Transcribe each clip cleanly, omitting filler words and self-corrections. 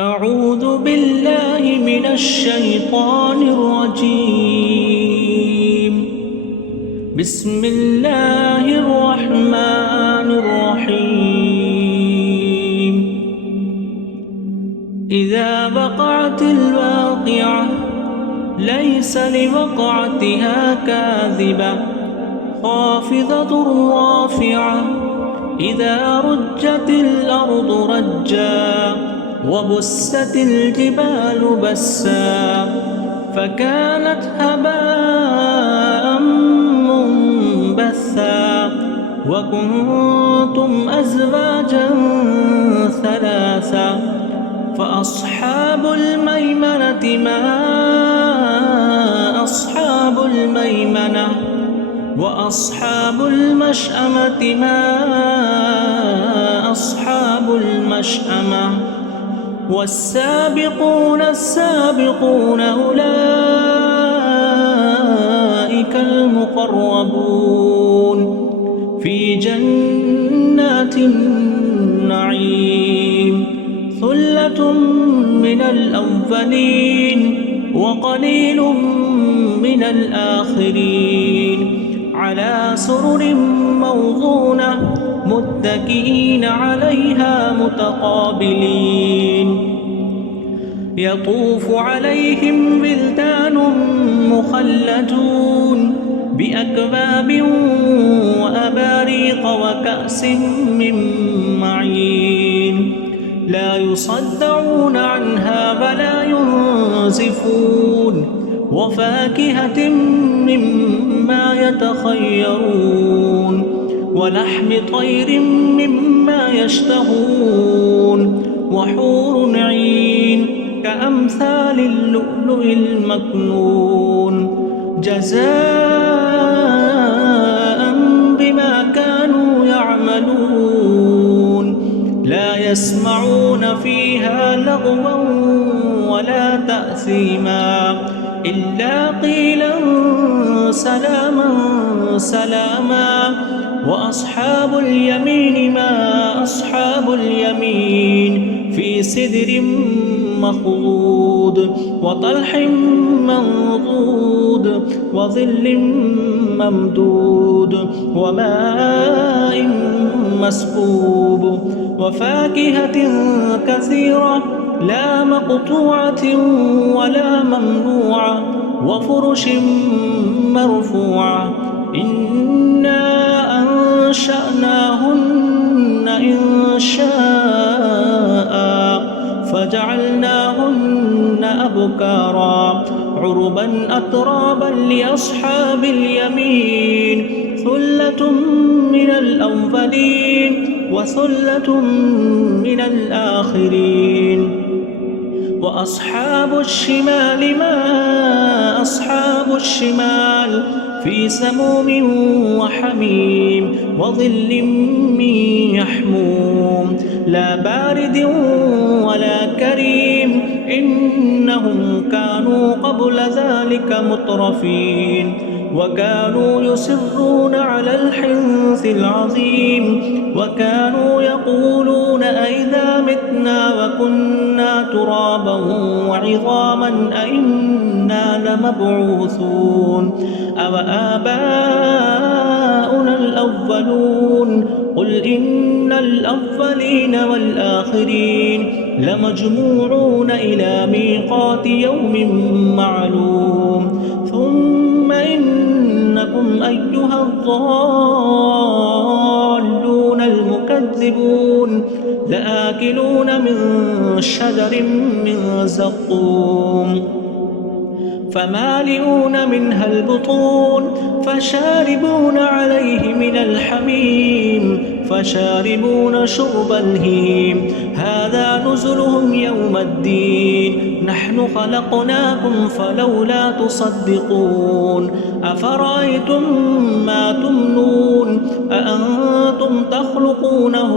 أعوذ بالله من الشيطان الرجيم. بسم الله الرحمن الرحيم. إذا وقعت الواقعة ليس لوقعتها كاذبة خافضة رافعة إذا رجت الأرض رجا وبست الجبال بسا فكانت هباء منبثا وكنتم أزواجا ثلاثا فأصحاب الميمنة ما أصحاب الميمنة وأصحاب المشأمة ما أصحاب المشأمة والسابقون السابقون أولئك المقربون في جنات النعيم ثلة من الأولين وقليل من الآخرين على سرر موضونة متكئين عليها متقابلين يطوف عليهم ولدان مخلدون بأكواب وأباريق وكأس من معين لا يصدعون عنها ولا ينزفون وفاكهة مما يتخيرون ولحم طير مما يشتهون وحور عين كأمثال اللؤلؤ المكنون جزاء بما كانوا يعملون لا يسمعون فيها لغوا ولا تأثيما إلا قيلا سلاما سلاما وأصحاب اليمين ما أصحاب اليمين في سدر مخضود وطلح منضود وظل ممدود وماء مسكوب وفاكهة كثيرة لا مقطوعة ولا ممنوعة وفرش مرفوعة إنا أنشأناهن إنشاء فجعلناهن أبكارا عربا أترابا لأصحاب اليمين ثلة من الأولين وثلة من الآخرين وأصحاب الشمال ما أصحاب الشمال في سموم وحميم وظل من يحموم لا بارد ولا كريم إنهم كانوا قبل ذلك مترفين وكانوا يصرون على الحنث العظيم وكانوا يقولون أئذا متنا وكنا ترابا وعظاما أئنا لمبعوثون أوآباؤنا الأولون قل إن الأولين والآخرين لمجموعون إلى ميقات يوم معلوم ثم إنكم أيها الضالون المكذبون لآكلون من شجر من زقوم فمالئون منها البطون فشاربون عليه من الحميم فشاربون شرب الهيم هذا نزلهم يوم الدين نحن خلقناكم فلولا تصدقون أفرأيتم ما تمنون أأنتم تخلقونه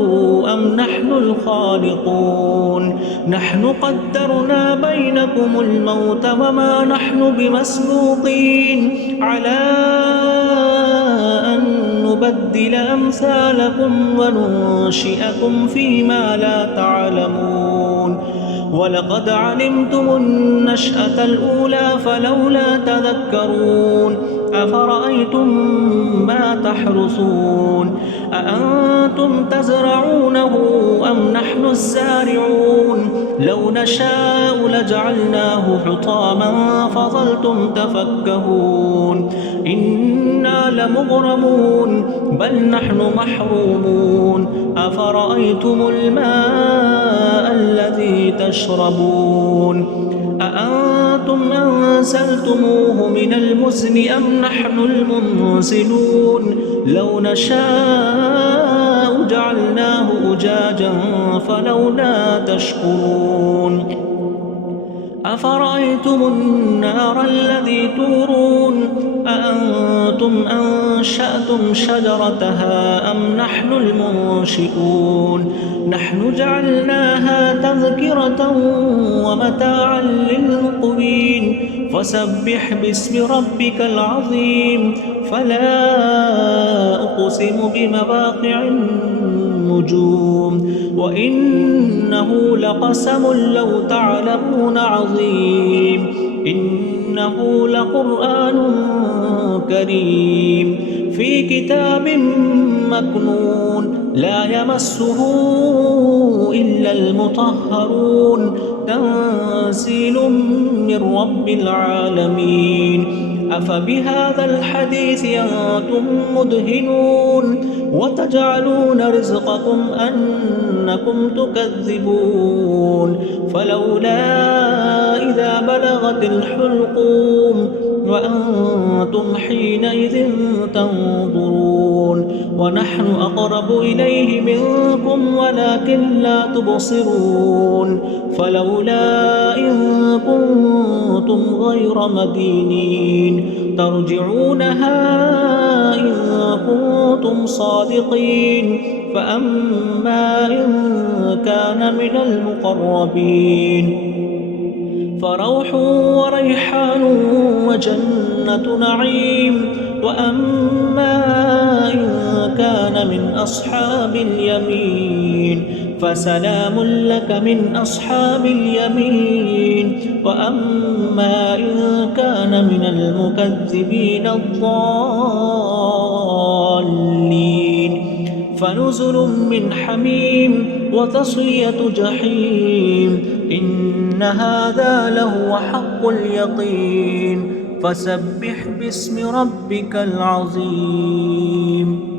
أم نحن الخالقون نحن قدرنا بينكم الموت وما نحن بمسبوقين على أن نبدل أمثالكم وننشئكم فيما لا تعلمون ولقد علمتم النشأة الأولى فلولا تذكرون أفرأيتم ما تحرثون أأنتم تزرعونه أم نحن الزارعون لو نشاء لجعلناه حطاما فظلتم تفكهون إنا لمغرمون بل نحن محرومون أفرأيتم الماء الذي تشربون أأنتم أنزلتموه من المزن أم نحن المنزلون لو نشاء جعلناه أجاجا فلولا تشكرون أفرأيتم النار الذي تورون أأنتم أنشأتم شجرتها أم نحن المنشئون نحن جعلناها تذكرة ومتاعا للمقوين فسبح باسم ربك العظيم فلا أقسم بمواقع النجوم وإنه لقسم لو تعلمون عظيم إنه لقرآن كريم في كتاب مكنون لا يمسه إلا المطهرون تنزيل من رب العالمين أفبهذا الحديث أنتم مدهنون وتجعلون رزقكم أنكم تكذبون فلولا إذا بلغت الحلقوم وأنتم حينئذ تنظرون ونحن أقرب إليه منكم ولكن لا تبصرون فلولا إن كنتم غير مدينين ترجعونها إن كنتم صادقين فأما إن كان من المقربين فروح وريحان وجنة نعيم وأما إن كان من أصحاب اليمين فسلام لك من أصحاب اليمين وأما إن كان من المكذبين الضالين فنزل من حميم وتصلية جحيم إن هذا لهو حق اليقين فسبح باسم ربك العظيم.